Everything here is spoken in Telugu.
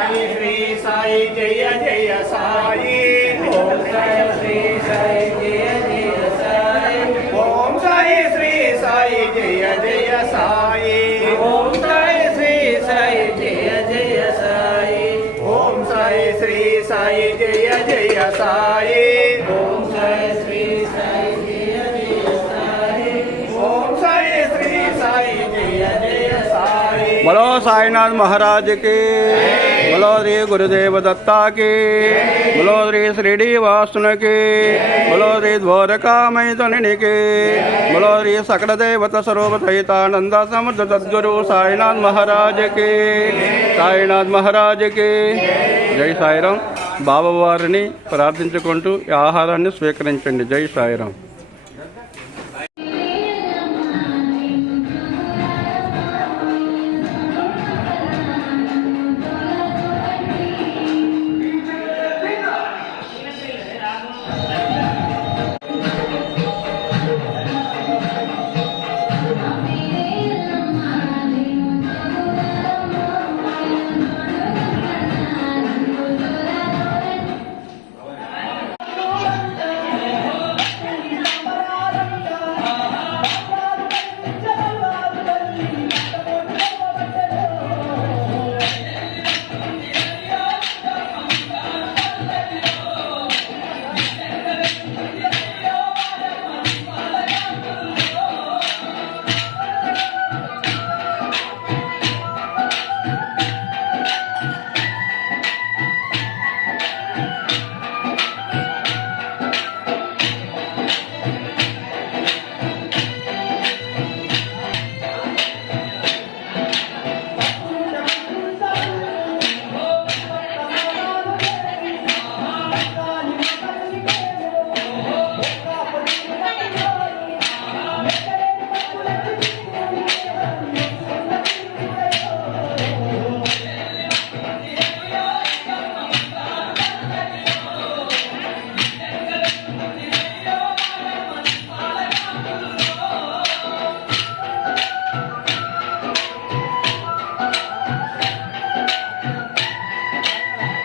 సాయి శ్రీ సాయి జయ జయ సాయి ఓం సాయి శ్రీ సాయి జయ జయ సాయి ఓం సాయి శ్రీ సాయి జయ జయ సాయి ఓం సాయి శ్రీ సాయి జయ జయ సాయి ఓం సాయి శ్రీ సాయి జయ జయ సాయి ఓం సాయి శ్రీ సాయి జయ జయ సాయి ఓం సాయి శ్రీ సాయి జయ జయ సాయి बोलो साईनाथ महाराज की, बोलो श्री गुरुदेव दत्ता की, बोलो श्री श्रीडी वासुन की, बोलो श्री द्वारका मैथुनी की, बोलो श्री सकल देवता स्वरूप सहितानंद समुद्र सद्गुरु साईनाथ महाराज की, साईनाथ महाराज की जय साईराम. బాబా వారిని ప్రార్థించుకుంటూ ఈ ఆహారాన్ని స్వీకరించండి. జై సాయిరాం.